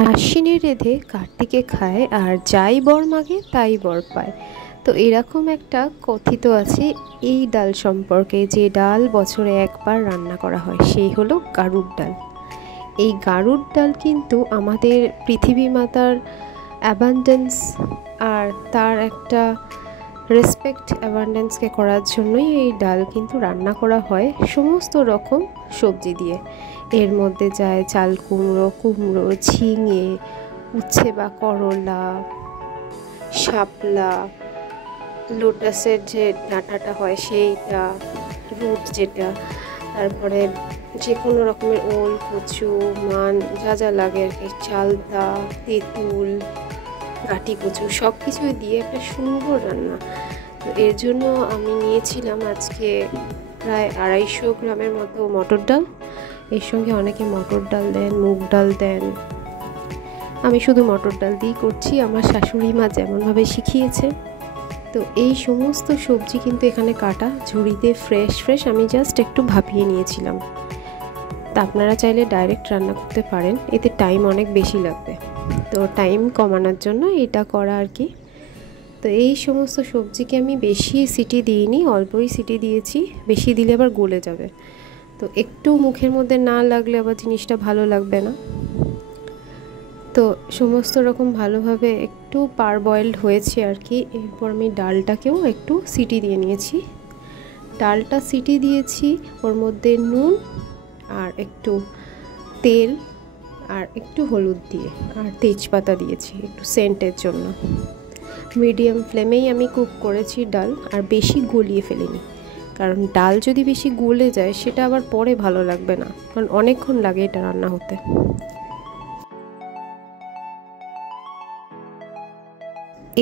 আশ্বিনে রেধে কার্তিকে খায়, আর যাই বর মাগে তাই বর পায়। তো এরকম একটা কথিত আছে এই ডাল সম্পর্কে, যে ডাল বছরে একবার রান্না করা হয়, সেই হলো গারুর ডাল। এই গারুর ডাল কিন্তু আমাদের পৃথিবী মাতার অ্যাবান্ডেন্স আর তার একটা রেসপেক্ট অ্যাবান্ডেন্সকে করার জন্যই এই ডাল কিন্তু রান্না করা হয় সমস্ত রকম সবজি দিয়ে। এর মধ্যে যায় চাল কুমড়ো, কুমড়ো, ঝিঙে, উচ্ছে বা করলা, শাপলা, লোটাসের যে ডাঁটাটা হয় সেইটা, রুট যেটা, তারপরে যে কোনো রকমের ওল, কচু, মান, যা যা লাগে আর কি, চালতা, তেঁতুল, গাটি কচু, সব কিছুই দিয়ে একটা সুন্দর রান্না। তো এর জন্য আমি নিয়েছিলাম আজকে প্রায় 250 গ্রামের মতো মটর ডাল। এর সঙ্গে অনেকে মটর ডাল দেন, মুগ ডাল দেন, আমি শুধু মটর ডাল দিয়েই করছি, আমার শাশুড়ি মা যেমনভাবে শিখিয়েছে। তো এই সমস্ত সবজি কিন্তু এখানে কাটা ঝুড়িতে ফ্রেশ ফ্রেশ, আমি জাস্ট একটু ভাপিয়ে নিয়েছিলাম। তা আপনারা চাইলে ডাইরেক্ট রান্না করতে পারেন, এতে টাইম অনেক বেশি লাগবে। তো টাইম কমানোর জন্য এটা করা আর কি। তো এই সমস্ত সবজিকে আমি বেশি সিটি দিইনি, অল্পই সিটি দিয়েছি, বেশি দিলে আবার গলে যাবে। তো একটু মুখের মধ্যে না লাগলে আবার জিনিসটা ভালো লাগবে না। তো সমস্ত রকম ভালোভাবে একটু পার বয়েলড হয়েছে আর কি। এরপর আমি ডালটাকেও একটু সিটি দিয়ে নিয়েছি। ডালটা সিটি দিয়েছি ওর মধ্যে নুন আর একটু তেল আর একটু হলুদ দিয়ে, আর তেজপাতা দিয়েছি একটু সেন্টের জন্য। মিডিয়াম ফ্লেমেই আমি কুক করেছি ডাল, আর বেশি গলিয়ে ফেলিনি, কারণ ডাল যদি বেশি গলে যায় সেটা আবার পরে ভালো লাগবে না, কারণ অনেকক্ষণ লাগে এটা রান্না হতে।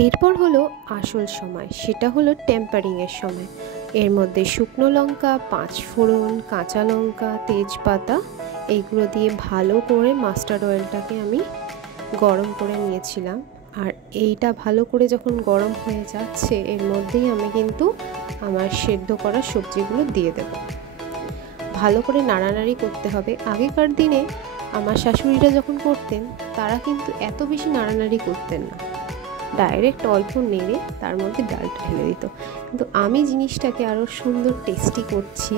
এরপর হলো আসল সময়, সেটা হলো টেম্পারিংয়ের সময়। এর মধ্যে শুকনো লঙ্কা, 5 ফোড়ন, কাঁচা লঙ্কা, তেজপাতা, এইগুলো দিয়ে ভালো করে মাস্টার্ড অয়েলটাকে আমি গরম করে নিয়েছিলাম। আর এইটা ভালো করে যখন গরম হয়ে যাচ্ছে, এর মধ্যেই আমি কিন্তু আমার সেদ্ধ করা সবজিগুলো দিয়ে দেব। ভালো করে নাড়ানাড়ি করতে হবে। আগেকার দিনে আমার শাশুড়িরা যখন করতেন, তারা কিন্তু এত বেশি নাড়ানাড়ি করতেন না, ডাইরেক্ট অল্প নেড়ে তার মধ্যে ডালটা ঢেলে দিত। কিন্তু আমি জিনিসটাকে আরও সুন্দর টেস্টি করছি,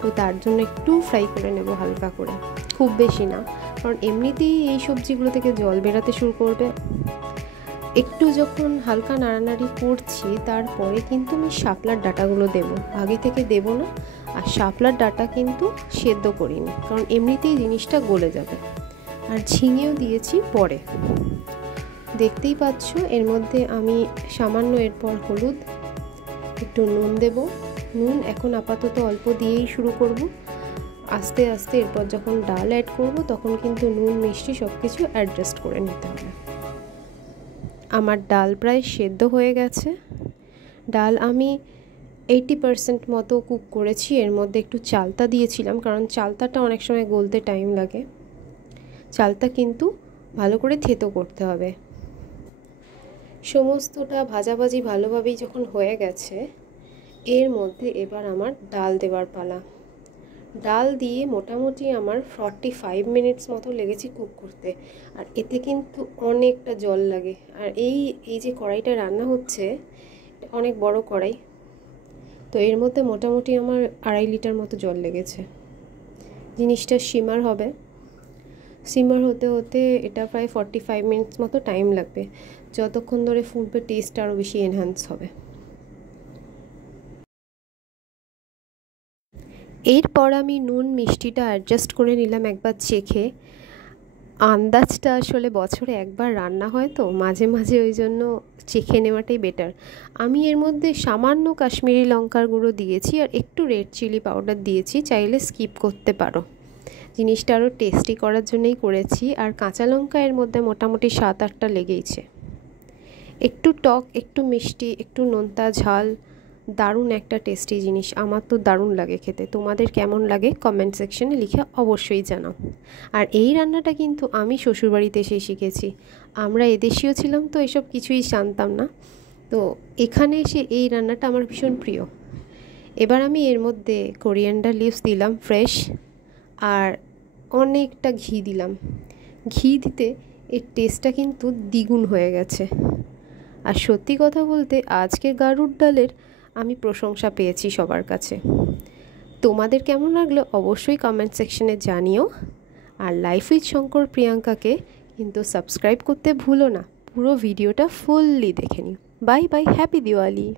তো তার জন্য একটু ফ্রাই করে নেব হালকা করে, খুব বেশি না, কারণ এমনিতেই এই সবজিগুলো থেকে জল বেরোতে শুরু করবে। একটু যখন হালকা নাড়ানাড়ি করছি, তারপরে কিন্তু আমি শাপলার ডাঁটাগুলো দেব, আগে থেকে দেব না। আর শাপলার ডাঁটা কিন্তু সেদ্ধ করিনি, কারণ এমনিতেই জিনিসটা গলে যাবে। আর ঝিঙেও দিয়েছি পরে, দেখতেই পাচ্ছ। এর মধ্যে আমি সামান্য এরপর হলুদ, একটু নুন দেব। নুন এখন আপাতত অল্প দিয়েই শুরু করব, আস্তে আস্তে এরপর যখন ডাল অ্যাড করব তখন কিন্তু নুন মিষ্টি সব কিছু অ্যাডজাস্ট করে নিতে হবে। আমার ডাল প্রায় সেদ্ধ হয়ে গেছে। ডাল আমি 80% মতো কুক করেছি। এর মধ্যে একটু চালতা দিয়েছিলাম, কারণ চালতাটা অনেক সময় গলতে টাইম লাগে। চালতা কিন্তু ভালো করে থেতো করতে হবে। সমস্তটা ভাজাভাজি ভালোভাবেই যখন হয়ে গেছে, এর মধ্যে এবার আমার ডাল দেওয়ার পালা। ডাল দিয়ে মোটামুটি আমার 45 মিনিটস মতো লেগেছে কুক করতে। আর এতে কিন্তু অনেকটা জল লাগে। আর এই যে কড়াইটা রান্না হচ্ছে, অনেক বড় কড়াই, তো এর মধ্যে মোটামুটি আমার 2.5 লিটার মতো জল লেগেছে। জিনিসটা সিমার হবে, সিমার হতে হতে এটা প্রায় 45 মিনিটস মতো টাইম লাগবে। যতক্ষণ ধরে ফুটবে টেস্ট আরও বেশি এনহ্যান্স হবে। এরপর আমি নুন মিষ্টিটা অ্যাডজাস্ট করে নিলাম একবার চেখে। আন্দাজটা আসলে বছরে একবার রান্না হয় তো মাঝে মাঝে, ওই জন্য চেখে নেওয়াটাই বেটার। আমি এর মধ্যে সামান্য কাশ্মীরি লঙ্কার গুঁড়ো দিয়েছি, আর একটু রেড চিলি পাউডার দিয়েছি, চাইলে স্কিপ করতে পারো। জিনিসটা আরও টেস্টি করার জন্যই করেছি। আর কাঁচা লঙ্কা এর মধ্যে মোটামুটি 7-8টা লেগেইছে। একটু টক, একটু মিষ্টি, একটু নোনতা ঝাল, দারুণ একটা টেস্টি জিনিস। আমার তো দারুণ লাগে খেতে। তোমাদের কেমন লাগে কমেন্ট সেকশনে লিখে অবশ্যই জানাও। আর এই রান্নাটা কিন্তু আমি শ্বশুরবাড়িতে এসে শিখেছি। আমরা এদেশীয় ছিলাম তো এসব কিছুই জানতাম না, তো এখানে এসে এই রান্নাটা আমার ভীষণ প্রিয়। এবার আমি এর মধ্যে কোরিয়ান্ডার লিভস দিলাম ফ্রেশ, আর অনেকটা ঘি দিলাম। ঘি দিতে এর টেস্টটা কিন্তু দ্বিগুণ হয়ে গেছে। আর সত্যি কথা বলতে আজকের গাড়ুর ডালের আমি প্রশংসা পেয়েছি সবার কাছে। তোমাদের কেমন লাগলো অবশ্যই কমেন্ট সেকশনে জানিও। আর লাইফ উইথ শঙ্কর প্রিয়াঙ্কাকে কিন্তু সাবস্ক্রাইব করতে ভুলো না। পুরো ভিডিওটা ফুললি দেখে নিও। Bye bye, happy Diwali.